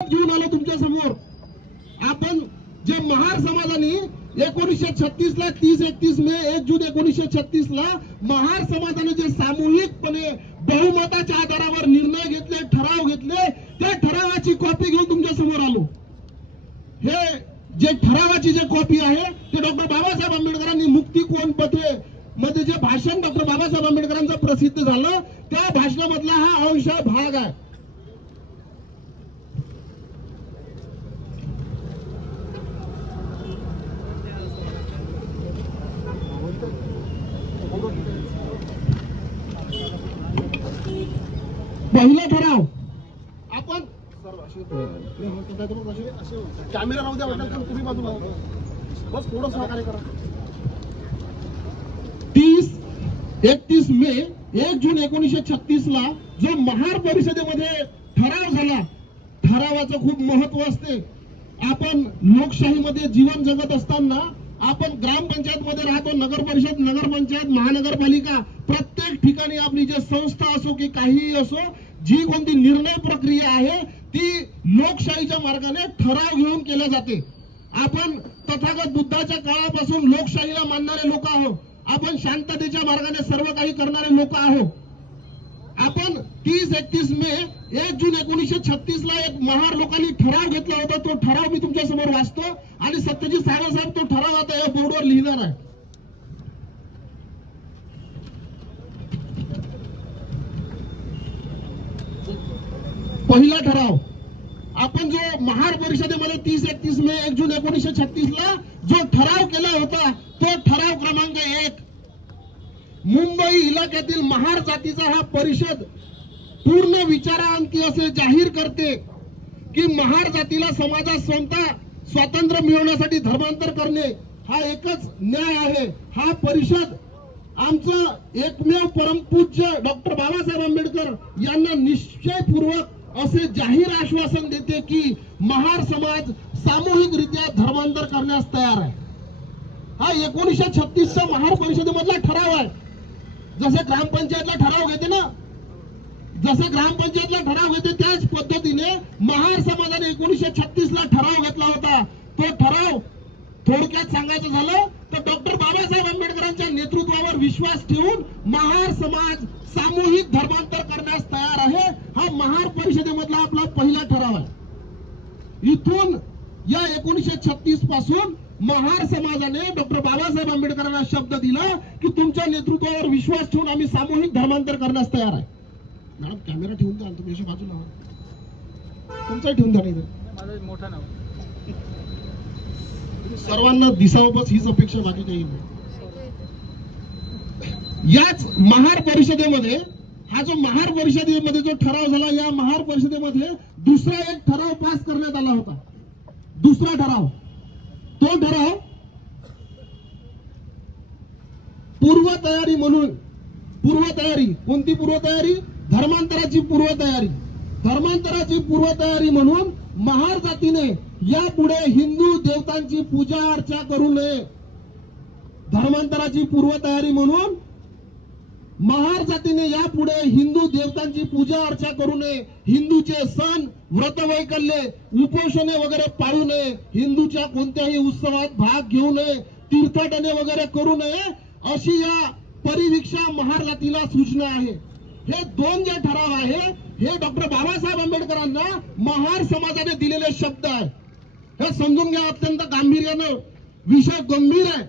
घेऊन आलो तुमच्या समोर। आपण जे महार समाजाने 1936 ला 30-31 मे 1 जून 1936 ला महार समाजाने जे सामूहिकपणे बहुमताच्या आधारावर निर्णय घेतले, ठराव घेतले, त्या ठरावाची कॉपी घेऊन तुमच्या समोर आलो। हे जे ठरावाची जे कॉपी आहे ते डॉक्टर बाबासाहेब आंबेडकरांनी मुक्ती कोण पथे मध्ये जे भाषण डॉक्टर बाबासाहेब आंबेडकरांचं प्रसिद्ध झालं त्या भाषणामधला हा अंश भाग आहे। पहिला ठराव आपण कॅमेरा राहू द्या वाटलं तुम्ही बाजूला बस थोडं सहकार्य करा। 30-31 मे 1 जून 1936 ला जो महार परिषदेमध्ये ठराव झाला, ठरावाचं खूप महत्व असते। आपण लोकशाहीमध्ये जीवन जगत असताना आपण ग्रामपंचायत मध्ये राहतो, नगर परिषद, नगरपंचायत, महानगरपालिका, प्रत्येक ठिकाणी आपली जे संस्था असो की काहीही असो, जी कोणती निर्णय प्रक्रिया आहे ती लोकशाहीच्या मार्गाने ठराव घेऊन केल्या जाते। आपण तथागत बुद्धाच्या काळापासून लोकशाहीला मानणारे लोक आहोत। आपण शांततेच्या मार्गाने सर्व काही करणारे लोक आहोत। आपण 30-31 मे 1 जून 1936 ला एक महार लोकांनी ठराव घेतला होता। तो ठराव मी तुमच्या समोर वाचतो आणि सत्यजित सागर साहेब तो ठराव आता या बोर्डवर लिहिणार आहे। पहिला ठराव आपण जो महार परिषदेमध्ये 30-31 मे 1 जून 1936 ला जो ठराव केला होता तो ठराव क्रमांक 1, मुंबई इलाक्यातील महार जातीचा हा परिषद पूर्ण विचारांती असे जाहीर करते की महार जातीला समाजात स्वातंत्र्य मिळवण्यासाठी धर्मांतर करणे हा एकच न्याय आहे। हा परिषद आमचं एकमेव परमपूज्य डॉक्टर बाबासाहेब आंबेडकर यांना निश्चयपूर्वक असे जाहीर आश्वासन देते की महार समाज सामूहिकरित्या धर्मांतर करण्यास तयार आहे। हा 1936 चा महार परिषदेमधला ठराव आहे। जसे ग्रामपंचायतला ठराव घेते ना, जसे ग्रामपंचायतला ठराव घेते त्याच पद्धतीने महार समाजाने 1936 ला ठराव घेतला होता। तो ठराव थोडक्यात सांगायचं झालं तर डॉक्टर बाबासाहेब आंबेडकरांच्या नेतृत्वावर विश्वास ठेवून महार समाज सामूहिक धर्मांतर करण्यास तयार आहे। हा महार परिषदेमधला आपला पहिला ठराव आहे। इथून या 1936 पासून महार समाजाने डॉक्टर बाबासाहेब आंबेडकरांना शब्द दिला की तुमच्या नेतृत्वावर विश्वास ठेवून आम्ही सामूहिक धर्मांतर करण्यास तयार आहे। मॅडम कॅमेरा ठेवून द्या, तुम्ही अशी बाजूला तुमचा ठेवून द्या, नाही मोठा नाव सर्वांना दिसावं बस हीच अपेक्षा, बाकी काही नाही। याच महार परिषदेमध्ये हा जो महार परिषदेमध्ये जो ठराव झाला, या महार परिषदेमध्ये दुसरा एक ठराव पास करण्यात आला होता। दुसरा ठराव, तो ठराव पूर्वतयारी म्हणून, पूर्वतयारी कोणती पूर्वतयारी? धर्मांतराची पूर्वतयारी। धर्मांतराची पूर्वतयारी म्हणून महार जातीने यापुढे हिंदू देवतांची पूजा अर्चा करू नये। धर्मांतराची पूर्वतयारी म्हणून महार जातीने यापुढे हिंदू देवतांची पूजा अर्चा करू नये, हिंदूचे सण, व्रतवैकल्ये, उपोषणे वगैरे पाळू नये, हिंदूच्या कोणत्याही उत्सवात भाग घेऊ नये, तीर्थाटने वगैरे करू नये, अशी या परिवीक्षा महार जातीला सूचना आहे। हे दोन जे ठराव आहे हे डॉक्टर बाबासाहेब आंबेडकरांना महार समाजाने दिलेले शब्द आहे। हे समजून घ्या, अत्यंत गांभीर्यानं विषय गंभीर आहे।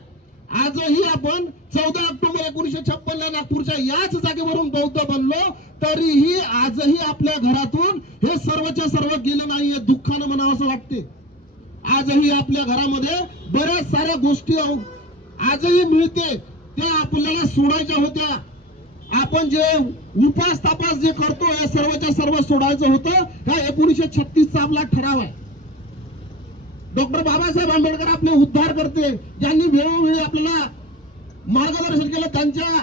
आजही आपण 14 ऑक्टोबर 1956 ला नागपूरच्या याच जागेवरून बौद्ध बनलो, तरीही आजही आपल्या घरातून हे सर्वच्या सर्व गेले नाहीये, दुःखानं म्हणावं असं वाटते। आजही आपल्या घरामध्ये बऱ्याच साऱ्या गोष्टी आजही मिळते त्या आपल्याला सोडायच्या होत्या। आपण जे उपास तापास जे करतो हे सर्वच्या सर्व सोडायचं होतं। हा 1936 चा आपला ठराव आहे। डॉक्टर बाबासाहेब आंबेडकर आपले उद्धार करते, ज्यांनी वेळोवेळी आपल्याला मार्गदर्शन केलं, त्यांच्या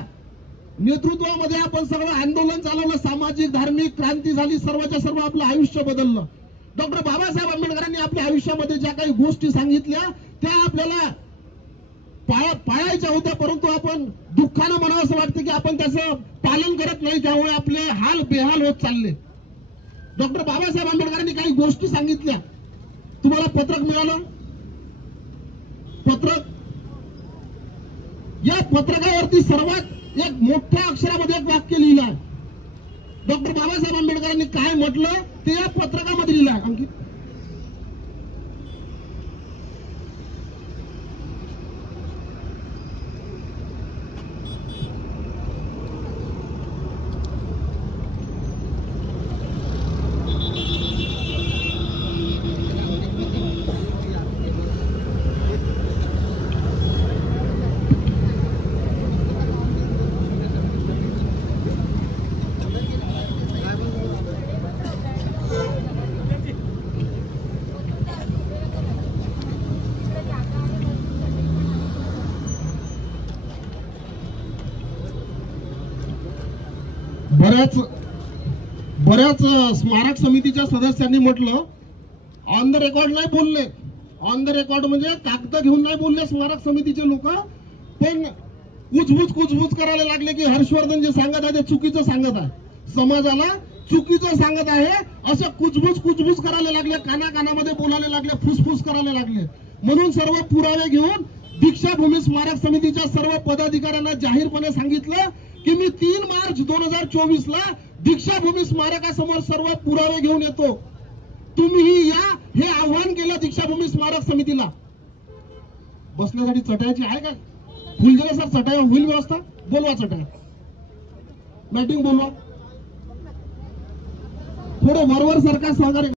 नेतृत्वामध्ये आपण सगळं आंदोलन चालवलं, सामाजिक धार्मिक क्रांती झाली, सर्वच्या सर्व आपलं आयुष्य बदललं। डॉक्टर बाबासाहेब आंबेडकरांनी आपल्या आयुष्यामध्ये ज्या काही गोष्टी सांगितल्या त्या आपल्याला पाळायच्या होत्या, परंतु आपण दुःखानं म्हणावं असं वाटतं की आपण त्याचं पालन करत नाही, त्यामुळे आपले हाल बेहाल होत चालले। डॉक्टर बाबासाहेब आंबेडकरांनी काही गोष्टी सांगितल्या, तुम्हाला पत्रक मिळालं. पत्रक, या पत्रकावरती सर्वात एक मोठ्या अक्षरामध्ये एक वाक्य लिहिलं आहे. डॉक्टर बाबासाहेब आंबेडकरांनी काय म्हटलं ते या पत्रकामध्ये लिहिलं आहे. अंकित, बऱ्याच स्मारक समितीच्या सदस्यांनी म्हटलं, ऑन द रेकॉर्ड नाही बोलले. ऑन द रेकॉर्ड म्हणजे कागद घेऊन नाही बोलले स्मारक समितीचे लोक, पण कुजबूज करायला लागले की हर्षवर्धन जे सांगत आहे ते चुकीचं सांगत आहे, समाजाला चुकीचं सांगत आहे, असं कुजबूज करायला लागले, कानाकानामध्ये बोलायला लागले, फुसफुस करायला लागले. म्हणून सर्व पुरावे घेऊन दीक्षाभूमी स्मारक समितीच्या सर्व पदाधिकाऱ्यांना जाहीरपणे सांगितलं की मी 3 मार्च 2024 ला दीक्षाभूमी स्मारकासमोर सर्व पुरावे घेऊन येतो, तुम्हीही या, हे आव्हान केलं दीक्षाभूमी स्मारक समितीला. बसण्यासाठी चटायची आहे का? फुलझिले सर, चटाया होईल व्यवस्था? बोलवा चटाया, मॅटिंग बोलवा, थोडे वरवर सरकार सहकार्य